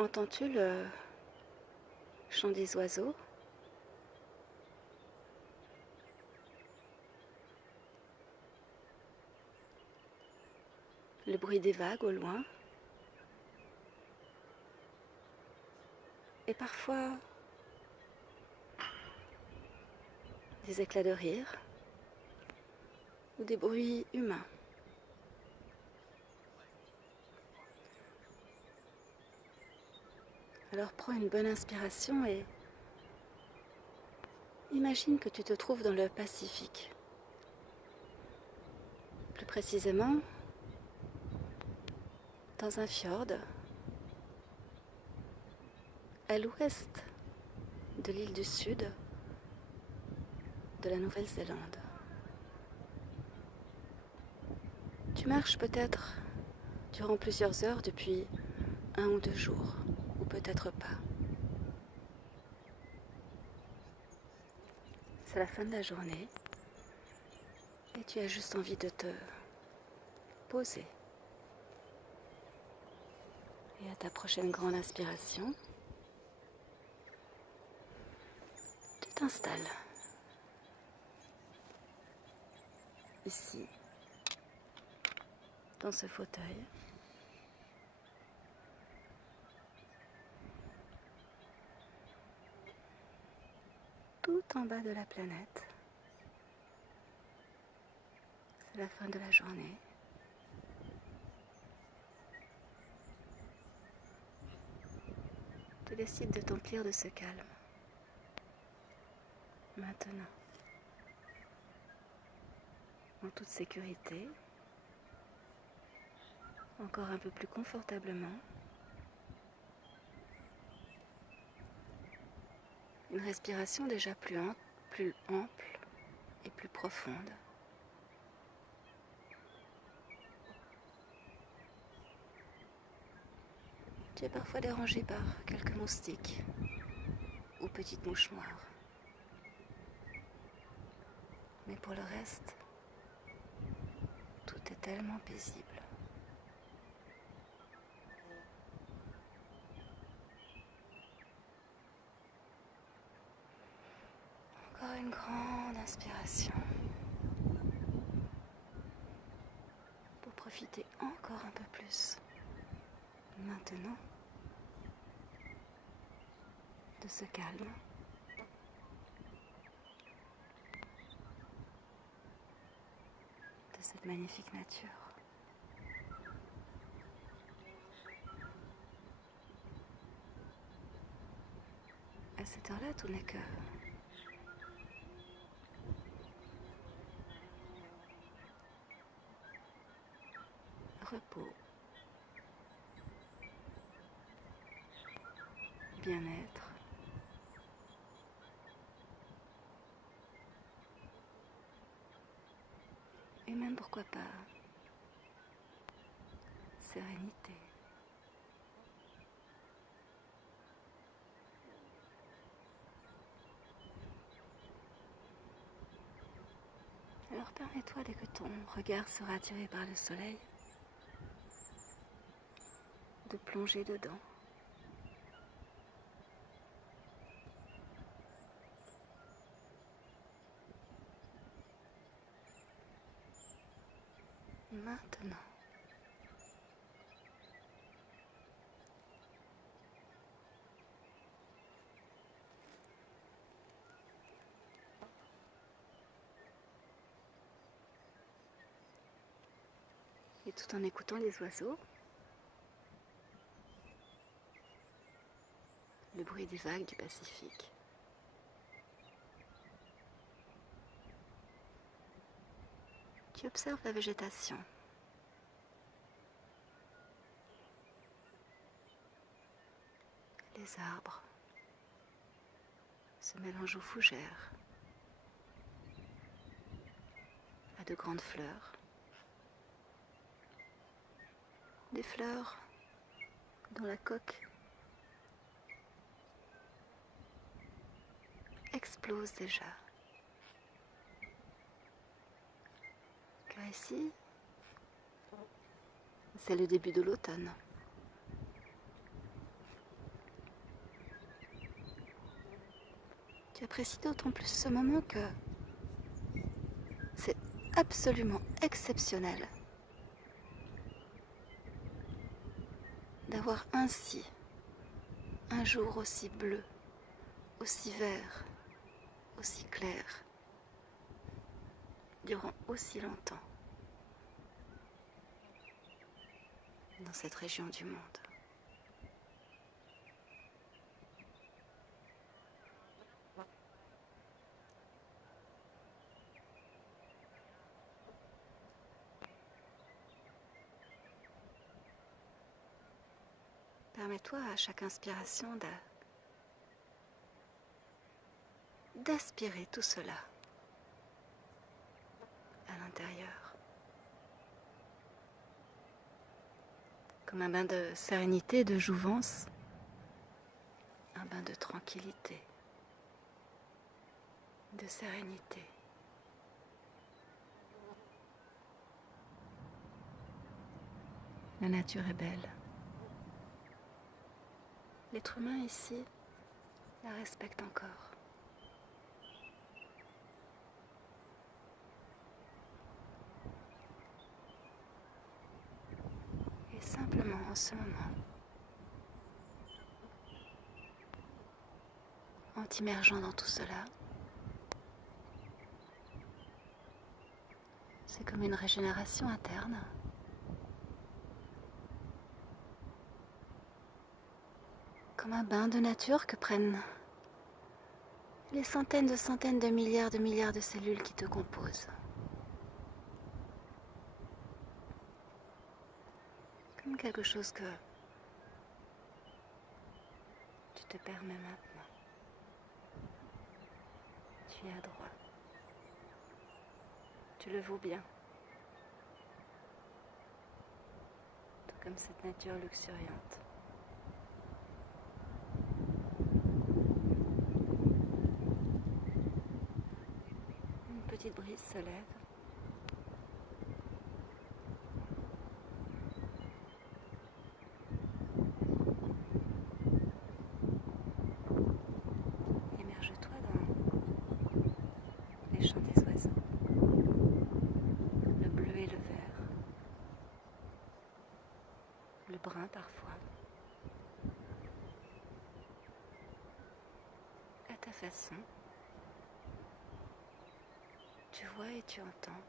Entends-tu le chant des oiseaux? Le bruit des vagues au loin? Et parfois des éclats de rire ou des bruits humains. Alors prends une bonne inspiration et imagine que tu te trouves dans le Pacifique. Plus précisément, dans un fjord à l'ouest de l'île du Sud de la Nouvelle-Zélande. Tu marches peut-être durant plusieurs heures depuis 1 ou 2 jours, ou peut-être pas. C'est la fin de la journée et tu as juste envie de te poser. Et à ta prochaine grande inspiration, tu t'installes ici, dans ce fauteuil. Tout en bas de la planète. C'est la fin de la journée. Tu décides de t'emplir de ce calme. Maintenant, en toute sécurité, encore un peu plus confortablement, une respiration déjà plus ample et plus profonde. Tu es parfois dérangé par quelques moustiques ou petites mouches noires. Mais pour le reste, tout est tellement paisible. Encore une grande inspiration pour profiter encore un peu plus maintenant de ce calme. De cette magnifique nature. À cette heure-là, tout n'est que repos, bien-être, et même pourquoi pas sérénité. Alors permets-toi, dès que ton regard sera attiré par le soleil, de plonger dedans. Maintenant. Et tout en écoutant les oiseaux, le bruit des vagues du Pacifique. Tu observes la végétation. Les arbres se mélangent aux fougères, à de grandes fleurs. Des fleurs dont la coque explose déjà. Car ici, c'est le début de l'automne. Tu apprécies d'autant plus ce moment que c'est absolument exceptionnel d'avoir ainsi un jour aussi bleu, aussi vert, aussi clair, durant aussi longtemps dans cette région du monde. Permets-toi à chaque inspiration d'aspirer tout cela à l'intérieur. Comme un bain de sérénité, de jouvence, un bain de tranquillité, de sérénité. La nature est belle. L'être humain ici la respecte encore. Et simplement en ce moment, en t'immergeant dans tout cela, c'est comme une régénération interne. Comme un bain de nature que prennent les centaines de milliards de cellules qui te composent. Comme quelque chose que tu te permets maintenant. Tu y as droit. Tu le vaux bien. Tout comme cette nature luxuriante. Une petite brise se lève. Immerge-toi dans les chants des oiseaux. Le bleu et le vert. Le brun parfois. À ta façon. Tu vois et tu entends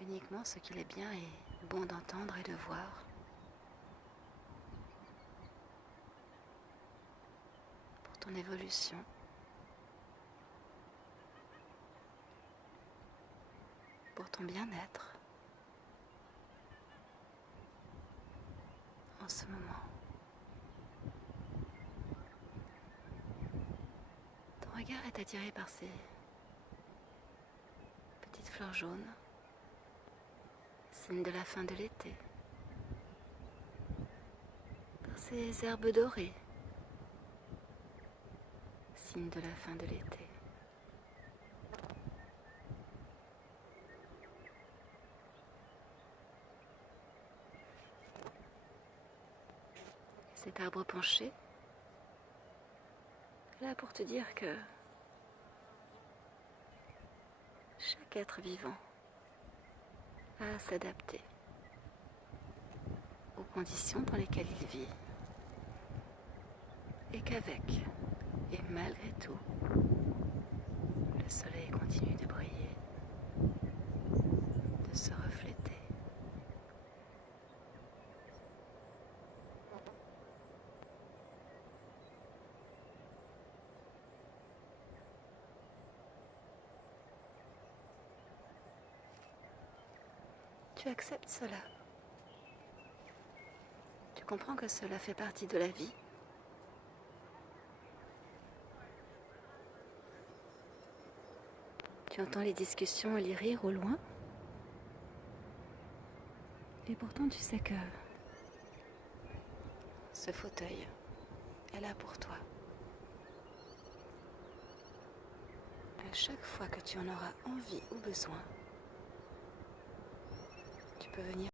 uniquement ce qu'il est bien et bon d'entendre et de voir. Pour ton évolution. Pour ton bien-être. En ce moment. Ton regard est attiré par ces petites fleurs jaunes, signe de la fin de l'été, par ces herbes dorées, signe de la fin de l'été. Cet arbre penché est là pour te dire que chaque être vivant a à s'adapter aux conditions dans lesquelles il vit et qu'avec et malgré tout, le soleil continue de briller, de se refléter. Tu acceptes cela. Tu comprends que cela fait partie de la vie. Tu entends les discussions et les rires au loin. Et pourtant tu sais que ce fauteuil est là pour toi. À chaque fois que tu en auras envie ou besoin, tu peux venir